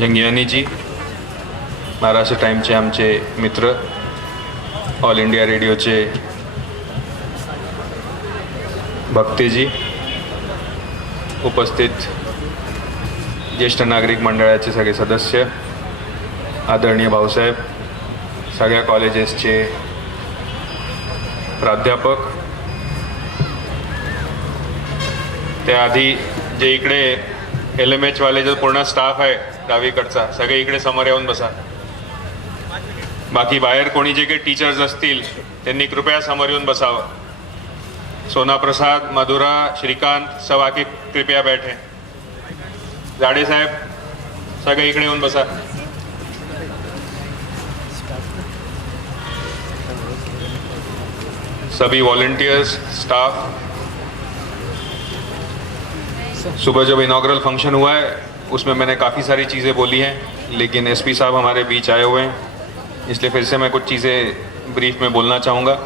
जंगियानी जी, महाराष्ट्र टाइमचे आमचे मित्र, all India रेडिओचे भक्तेजी, उपस्थित ज्येष्ठ नागरिक मंडळाचे सगळे सदस्य, आदरणीय भाऊसाहेब, सगळ्या कॉलेजेसचे प्राध्यापक, त्याआधी जे इकडे LMH वाले जो पूर्ण स्टाफ आहे डावीकडचा, सगळे इकडे समोर येऊन बसा. बाकी बाहेर कोणी जे काही टीचर्स असतील त्यांनी कृपया समोर येऊन बसावं. सोना प्रसाद, मधुरा, श्रीकांत सब आके कृपया बैठे. जाडे साहेब सगळे इकडे येऊन बसा. सभी वॉलंटियर्स, स्टाफ. सुबह जब इनॉग्रल फंक्शन हुआ है उसमें मैंने काफ़ी सारी चीज़ें बोली हैं, लेकिन SP साहब हमारे बीच आए हुए हैं, इसलिए फिर से मैं कुछ चीज़ें ब्रीफ में बोलना चाहूँगा.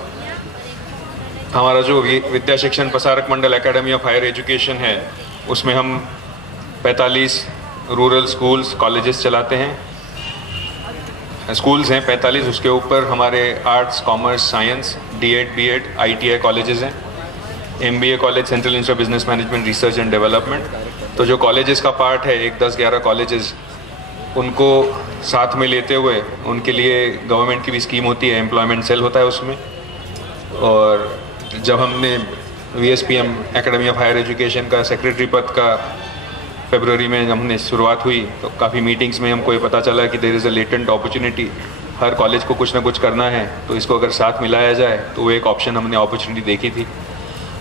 हमारा जो विद्या शिक्षण प्रसारक मंडल एकेडमी ऑफ हायर एजुकेशन है, उसमें हम 45 रूरल स्कूल्स कॉलेजेस चलाते हैं. स्कूल्स हैं 45, उसके ऊपर हमारे arts, commerce, science, D.Ed, B.Ed, ITI colleges हैं, MBA college, central institute of business management, research and development. तो जो कॉलेजेस का पार्ट है, एक 10-11 कॉलेजेस, उनको साथ में लेते हुए उनके लिए गवर्नमेंट की भी स्कीम होती है, एम्प्लॉयमेंट सेल होता है उसमें. और जब हमने VSPM academy of higher education का सेक्रेटरी पद का फरवरी में हमने शुरुआत हुई, तो काफ़ी मीटिंग्स में हमको ये पता चला कि there is a latent opportunity, हर कॉलेज को कुछ ना कुछ करना है, तो इसको अगर साथ मिलाया जाए तो वो एक ऑप्शन हमने अपॉर्चुनिटी देखी थी.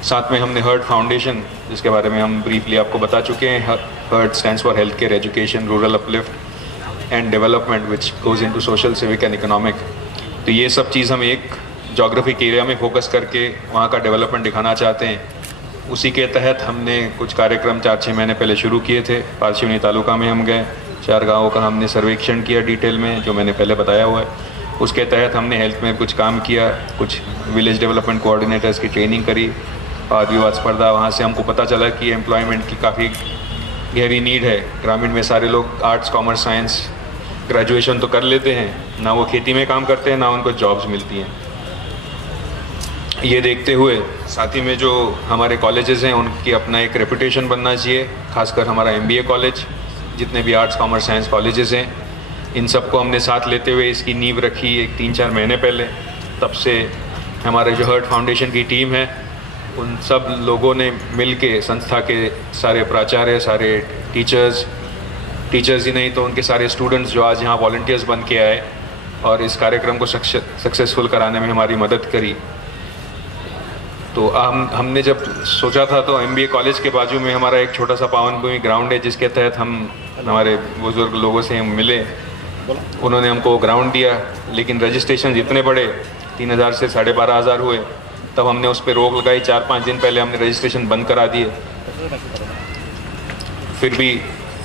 साथ में हमने हर्ट फाउंडेशन, जिसके बारे में हम ब्रीफली आपको बता चुके हैं. HEART stands for health care, education, rural uplift and development which goes into social, civic and economic. तो ये सब चीज़ हम एक जोग्राफिक एरिया में फोकस करके वहाँ का डेवलपमेंट दिखाना चाहते हैं. उसी के तहत हमने कुछ कार्यक्रम 4-6 महीने पहले शुरू किए थे. पारशिवनी तालुका में हम गए, 4 गाँवों का हमने सर्वेक्षण किया डिटेल में, जो मैंने पहले बताया हुआ है. उसके तहत हमने हेल्थ में कुछ काम किया, कुछ विलेज डेवलपमेंट कोऑर्डिनेटर्स की ट्रेनिंग करी, वाद विवाद स्पर्धा. वहाँ से हमको पता चला कि एम्प्लॉयमेंट की काफ़ी गहरी नीड है. ग्रामीण में सारे लोग आर्ट्स, कॉमर्स, साइंस ग्रेजुएशन तो कर लेते हैं, ना वो खेती में काम करते हैं, ना उनको जॉब्स मिलती हैं. ये देखते हुए साथ ही में जो हमारे कॉलेजेस हैं उनकी अपना एक रेपुटेशन बनना चाहिए, खासकर हमारा MBA कॉलेज, जितने भी आर्ट्स, कॉमर्स, साइंस कॉलेजेस हैं, इन सबको हमने साथ लेते हुए इसकी नींव रखी एक 3-4 महीने पहले. तब से हमारे जो हर्ट फाउंडेशन की टीम है, उन सब लोगों ने मिल के, संस्था के सारे प्राचार्य, सारे टीचर्स ही नहीं तो उनके सारे स्टूडेंट्स जो आज यहाँ वॉलंटियर्स बन के आए और इस कार्यक्रम को सक्सेसफुल कराने में हमारी मदद करी. तो हमने जब सोचा था तो MBA कॉलेज के बाजू में हमारा एक छोटा सा पावन भूमि ग्राउंड है, जिसके तहत हम हमारे बुजुर्ग लोगों से हम मिले. उन्होंने हमको ग्राउंड दिया, लेकिन रजिस्ट्रेशन इतने बड़े 3,000 से 12,500 हुए. तब हमने उस पर रोक लगाई. 4-5 दिन पहले हमने रजिस्ट्रेशन बंद करा दिए. फिर भी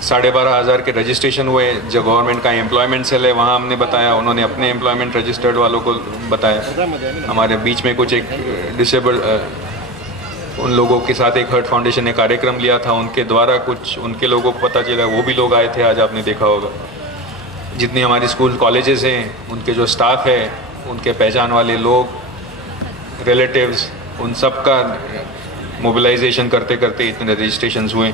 12,500 के रजिस्ट्रेशन हुए. जो गवर्नमेंट का एम्प्लॉयमेंट सेल है वहाँ हमने बताया, उन्होंने अपने एम्प्लॉयमेंट रजिस्टर्ड वालों को बताया. हमारे बीच में कुछ एक डिसेबल्ड उन लोगों के साथ एक हर्ट फाउंडेशन ने कार्यक्रम लिया था, उनके द्वारा कुछ उनके लोगों को पता चला, वो भी लोग आए थे. आज आपने देखा होगा जितनी हमारी स्कूल कॉलेजेस हैं, उनके जो स्टाफ है, उनके पहचान वाले लोग, रिलेटिव्स, उन सब का मोबिलाइजेशन करते करते इतने रजिस्ट्रेशंस हुए.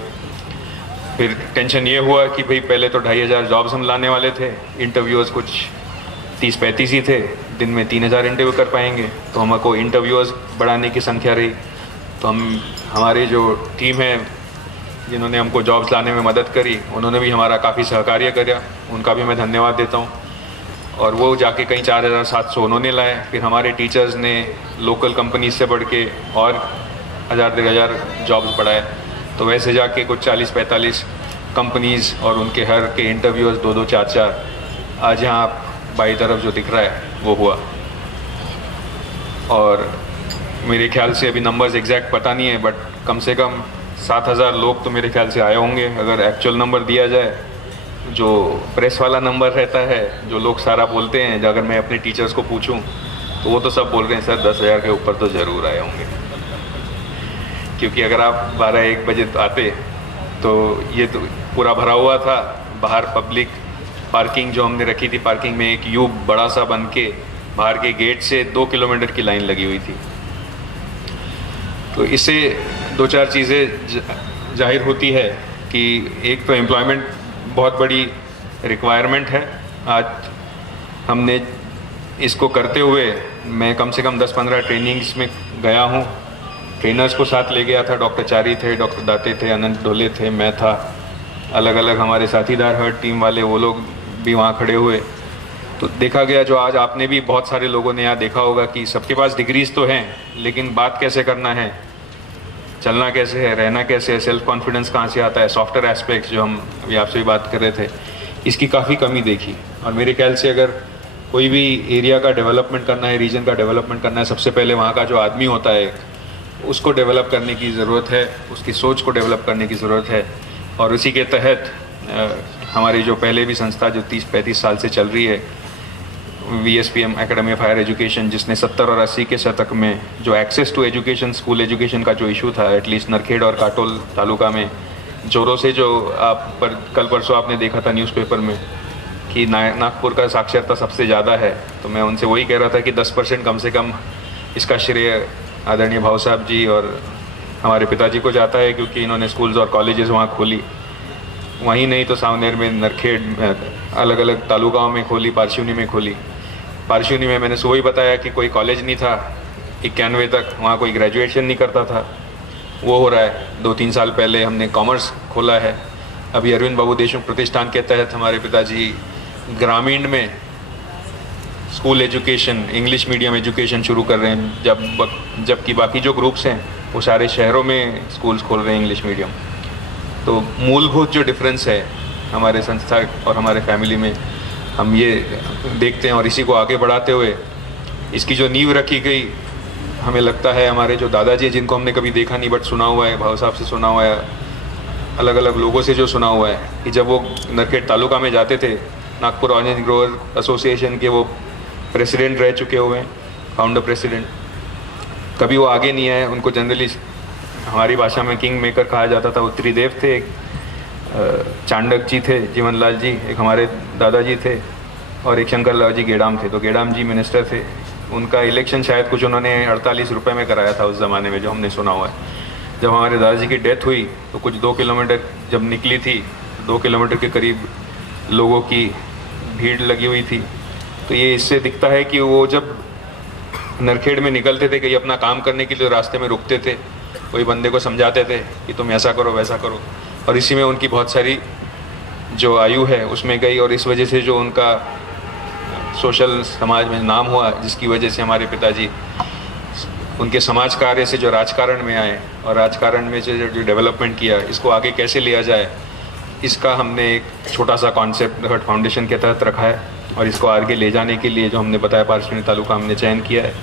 फिर टेंशन ये हुआ कि भाई पहले तो 2,500 जॉब्स हम लाने वाले थे, इंटरव्यूअर्स कुछ 30-35 ही थे, दिन में 3,000 इंटरव्यू कर पाएंगे. तो हमको इंटरव्यूअर्स बढ़ाने की संख्या रही. तो हमारी जो टीम है जिन्होंने हमको जॉब्स लाने में मदद करी, उन्होंने भी हमारा काफ़ी सहकार्य करा, उनका भी मैं धन्यवाद देता हूँ. और वो जाके कहीं 4,700 उन्होंने लाए. फिर हमारे टीचर्स ने लोकल कंपनीज से बढ़ के और 1,000-1,500 जॉब्स बढ़ाए. तो वैसे जाके कुछ 40-45 कंपनीज़ और उनके हर के इंटरव्यूज़ 2-2, 4-4 आज यहाँ बाई तरफ जो दिख रहा है वो हुआ. और मेरे ख्याल से अभी नंबर्स एग्जैक्ट पता नहीं है, बट कम से कम 7,000 लोग तो मेरे ख्याल से आए होंगे. अगर एक्चुअल नंबर दिया जाए, जो प्रेस वाला नंबर रहता है, जो लोग सारा बोलते हैं, अगर मैं अपने टीचर्स को पूछूं तो वो तो सब बोल रहे हैं सर 10,000 के ऊपर तो ज़रूर आए होंगे. क्योंकि अगर आप 12-1 बजे आते तो ये तो पूरा भरा हुआ था. बाहर पब्लिक पार्किंग जो हमने रखी थी, पार्किंग में एक यू बड़ा सा बन के बाहर के गेट से 2 किलोमीटर की लाइन लगी हुई थी। तो इससे 2-4 चीज़ें जाहिर होती है कि एक तो एम्प्लॉयमेंट बहुत बड़ी रिक्वायरमेंट है। आज हमने इसको करते हुए मैं कम से कम 10-15 ट्रेनिंग्स में गया हूँ। ट्रेनर्स को साथ ले गया था, डॉक्टर चारी थे, डॉक्टर दाते थे, अनंत ढोले थे, मैं था, अलग अलग हमारे साथीदार हर टीम वाले वो लोग भी वहाँ खड़े हुए। तो देखा गया, जो आज आपने भी बहुत सारे लोगों ने यहाँ देखा होगा कि सबके पास डिग्रीज तो हैं, लेकिन बात कैसे करना है, चलना कैसे है, रहना कैसे है, सेल्फ कॉन्फिडेंस कहाँ से आता है, सॉफ्टवेयर एस्पेक्ट्स जो हम अभी आपसे भी बात कर रहे थे, इसकी काफ़ी कमी देखी। और मेरे ख्याल से अगर कोई भी एरिया का डेवलपमेंट करना है, रीजन का डेवलपमेंट करना है, सबसे पहले वहाँ का जो आदमी होता है उसको डेवलप करने की ज़रूरत है, उसकी सोच को डेवलप करने की ज़रूरत है। और उसी के तहत हमारी जो पहले भी संस्था जो 30-35 साल से चल रही है, VSPM academy of higher education, जिसने 70 और 80 के शतक में जो access to education, school education का जो इशू था, एटलीस्ट नरखेड़ और काटोल तालुका में जोरों से, जो आप पर कल परसों आपने देखा था न्यूज़पेपर में कि नागपुर का साक्षरता सबसे ज़्यादा है, तो मैं उनसे वही कह रहा था कि 10% कम से कम इसका श्रेय आदरणीय भाऊ साहब जी और हमारे पिताजी को जाता है, क्योंकि इन्होंने स्कूल्स और कॉलेजेस वहाँ खोली। वहीं नहीं तो सावनेर में, नरखेड़, अलग अलग तालुकाओं में खोली, पारशिवनी में खोली। पारशिवनी में मैंने सुबह ही बताया कि कोई कॉलेज नहीं था 91 तक, वहाँ कोई ग्रेजुएशन नहीं करता था, वो हो रहा है। 2-3 साल पहले हमने कॉमर्स खोला है। अभी अरविंद बाबू देशमुख प्रतिष्ठान के तहत हमारे पिताजी ग्रामीण में school education, English medium education शुरू कर रहे हैं, जबकि बाकी जो ग्रुप्स हैं वो सारे शहरों में स्कूल्स खोल रहे हैं इंग्लिश मीडियम। तो मूलभूत जो डिफरेंस है हमारे संस्था और हमारे फैमिली में, हम ये देखते हैं और इसी को आगे बढ़ाते हुए इसकी जो नींव रखी गई, हमें लगता है हमारे जो दादाजी हैं, जिनको हमने कभी देखा नहीं बट सुना हुआ है, भाव साहब से सुना हुआ है, अलग अलग लोगों से जो सुना हुआ है, कि जब वो नरखेड़ तालुका में जाते थे, नागपुर ऑरेंज ग्रोवर एसोसिएशन के वो प्रेसिडेंट रह चुके हुए हैं, फाउंडर प्रेसिडेंट, कभी वो आगे नहीं आए। उनको जनरली हमारी भाषा में किंग मेकर कहा जाता था। उत्तरी देव थे, एक चांडक जी थे, जीवनलाल जी एक हमारे दादाजी थे, और एक शंकर लाल जी गेडाम थे। तो गेडाम जी मिनिस्टर थे, उनका इलेक्शन शायद कुछ उन्होंने 48 रुपये में कराया था उस ज़माने में, जो हमने सुना हुआ है। जब हमारे दादाजी की डेथ हुई तो कुछ 2 किलोमीटर जब निकली थी, 2 किलोमीटर के करीब लोगों की भीड़ लगी हुई थी। तो ये इससे दिखता है कि वो जब नरखेड़ में निकलते थे, कहीं अपना काम करने के लिए रास्ते में रुकते थे, कोई बंदे को समझाते थे कि तुम ऐसा करो वैसा करो, और इसी में उनकी बहुत सारी जो आयु है उसमें गई, और इस वजह से जो उनका सोशल समाज में नाम हुआ, जिसकी वजह से हमारे पिताजी उनके समाज कार्य से जो राजकारण में आए और राजकारण में जो डेवलपमेंट किया, इसको आगे कैसे लिया जाए, इसका हमने एक छोटा सा कॉन्सेप्ट हर्ट फाउंडेशन के तहत रखा है। और इसको आगे ले जाने के लिए जो हमने बताया, पारशिवनी तालुका हमने चयन किया है,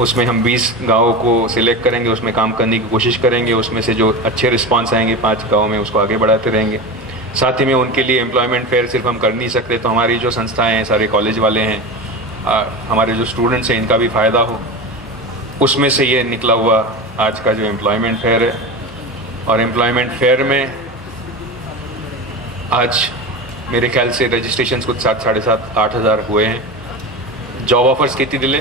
उसमें हम 20 गाँवों को सिलेक्ट करेंगे, उसमें काम करने की कोशिश करेंगे, उसमें से जो अच्छे रिस्पांस आएंगे 5 गाँव में, उसको आगे बढ़ाते रहेंगे। साथ ही में उनके लिए एम्प्लॉयमेंट फेयर सिर्फ हम कर नहीं सकते, तो हमारी जो संस्थाएं हैं, सारे कॉलेज वाले हैं, हमारे जो स्टूडेंट्स हैं, इनका भी फ़ायदा हो, उसमें से ये निकला हुआ आज का जो एम्प्लॉयमेंट फेयर है। और एम्प्लॉयमेंट फेयर में आज मेरे ख्याल से रजिस्ट्रेशन कुछ 7,500-8 हज़ार हुए हैं। जॉब ऑफर्स किती दिले?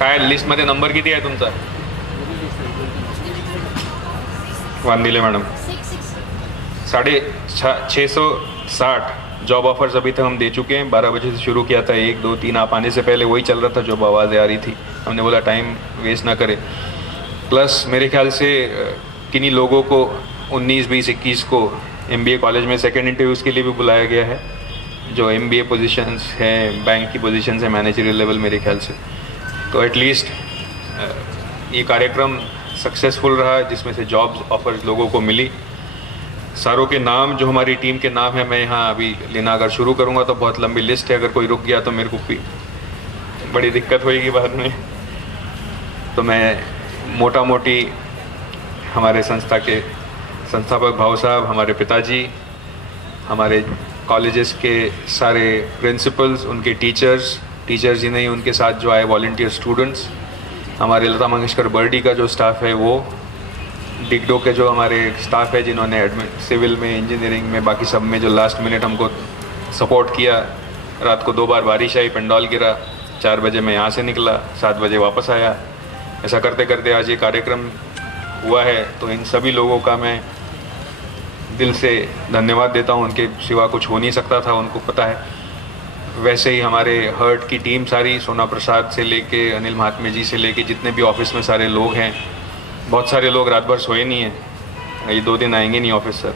काय लिस्टमध्ये नंबर किती आहे तुमचा? 1 दिले मैडम। 660 जॉब ऑफर्स अभी तक हम दे चुके हैं। 12 बजे से शुरू किया था, 1, 2, 3 आप आने से पहले वही चल रहा था, जॉब आवाज़ें आ रही थी। हमने बोला टाइम वेस्ट ना करें। प्लस मेरे ख्याल से किन्हीं लोगों को 19, 20, 21 को MBA कॉलेज में सेकेंड इंटरव्यूज़ के लिए भी बुलाया गया है, जो MBA पोजीशंस हैं, बैंक की पोजीशंस हैं, मैनेजरियल लेवल मेरे ख्याल से। तो एटलीस्ट ये कार्यक्रम सक्सेसफुल रहा, जिसमें से जॉब्स ऑफर्स लोगों को मिली। सारों के नाम जो हमारी टीम के नाम है, मैं यहाँ अभी लेना अगर शुरू करूँगा तो बहुत लंबी लिस्ट है, अगर कोई रुक गया तो मेरे को बड़ी दिक्कत होएगी बाद में। तो मैं मोटा मोटी हमारे संस्था के संस्थापक भाव साहब, हमारे पिताजी, हमारे कॉलेजेस के सारे प्रिंसिपल्स, उनके टीचर्स ही नहीं, उनके साथ जो आए वॉलंटियर स्टूडेंट्स, हमारे लता मंगेशकर बर्डी का जो स्टाफ है वो, डिगडो के जो हमारे स्टाफ है जिन्होंने सिविल में, इंजीनियरिंग में, बाकी सब में जो लास्ट मिनट हमको सपोर्ट किया। रात को 2 बार बारिश आई, पंडाल गिरा, 4 बजे मैं यहाँ से निकला, 7 बजे वापस आया। ऐसा करते करते आज ये कार्यक्रम हुआ है। तो इन सभी लोगों का मैं दिल से धन्यवाद देता हूँ। उनके सिवा कुछ हो नहीं सकता था, उनको पता है। वैसे ही हमारे हर्ट की टीम सारी, सोना प्रसाद से लेके अनिल महात्मे जी से लेके जितने भी ऑफिस में सारे लोग हैं, बहुत सारे लोग रात भर सोए नहीं हैं, ये 2 दिन आएंगे नहीं ऑफिस सर।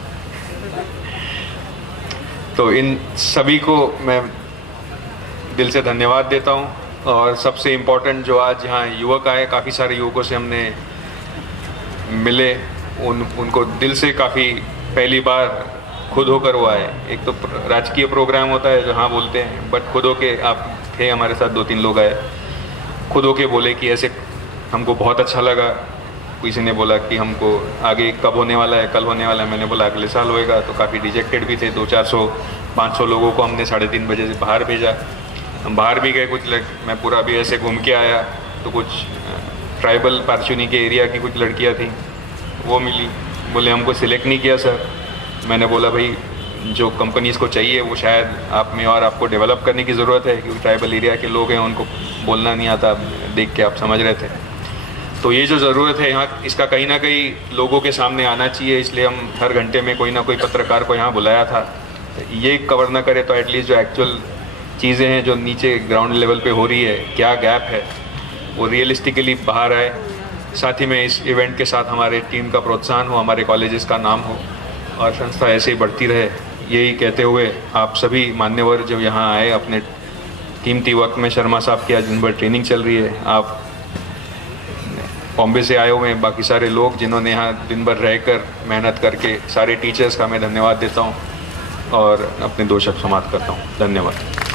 तो इन सभी को मैं दिल से धन्यवाद देता हूँ। और सबसे इम्पोर्टेंट जो आज यहाँ युवक आए, काफ़ी सारे युवकों से हमने मिले, उनको दिल से काफ़ी पहली बार खुद होकर वो आए। एक तो राजकीय प्रोग्राम होता है जो हाँ बोलते हैं, बट खुद होके आप थे हमारे साथ, 2-3 लोग आए, खुद होके बोले कि ऐसे हमको बहुत अच्छा लगा। किसी ने बोला कि हमको आगे कब होने वाला है, कल होने वाला है, मैंने बोला अगले साल होएगा। तो काफ़ी रिजेक्टेड भी थे, 200-400-500 लोगों को हमने 3:30 बजे से बाहर भेजा। हम बाहर भी गए, कुछ मैं पूरा भी ऐसे घूम के आया, तो कुछ ट्राइबल पार्चुनी के एरिया की कुछ लड़कियाँ थी, वो मिली, बोले हमको सिलेक्ट नहीं किया सर। मैंने बोला भाई जो कंपनीज़ को चाहिए वो शायद आप में और आपको डेवलप करने की ज़रूरत है, क्योंकि ट्राइबल एरिया के लोग हैं, उनको बोलना नहीं आता, देख के आप समझ रहे थे। तो ये जो ज़रूरत है यहाँ, इसका कहीं ना कहीं लोगों के सामने आना चाहिए, इसलिए हम हर घंटे में कोई ना कोई पत्रकार को यहाँ बुलाया था। ये कवर ना करे तो एटलीस्ट जो एक्चुअल चीज़ें हैं जो नीचे ग्राउंड लेवल पे हो रही है, क्या गैप है, वो रियलिस्टिकली बाहर आए। साथ ही में इस इवेंट के साथ हमारे टीम का प्रोत्साहन हो, हमारे कॉलेजेस का नाम हो और संस्था ऐसे ही बढ़ती रहे। यही कहते हुए आप सभी मान्यवर जब यहाँ आए, अपने कीमती वक्त में, शर्मा साहब की आज दिन भर ट्रेनिंग चल रही है, आप बॉम्बे से आए हुए हैं, बाकी सारे लोग जिन्होंने यहाँ दिन भर रहकर मेहनत करके, सारे टीचर्स का मैं धन्यवाद देता हूँ और अपने 2 शब्द समाप्त करता हूँ। धन्यवाद।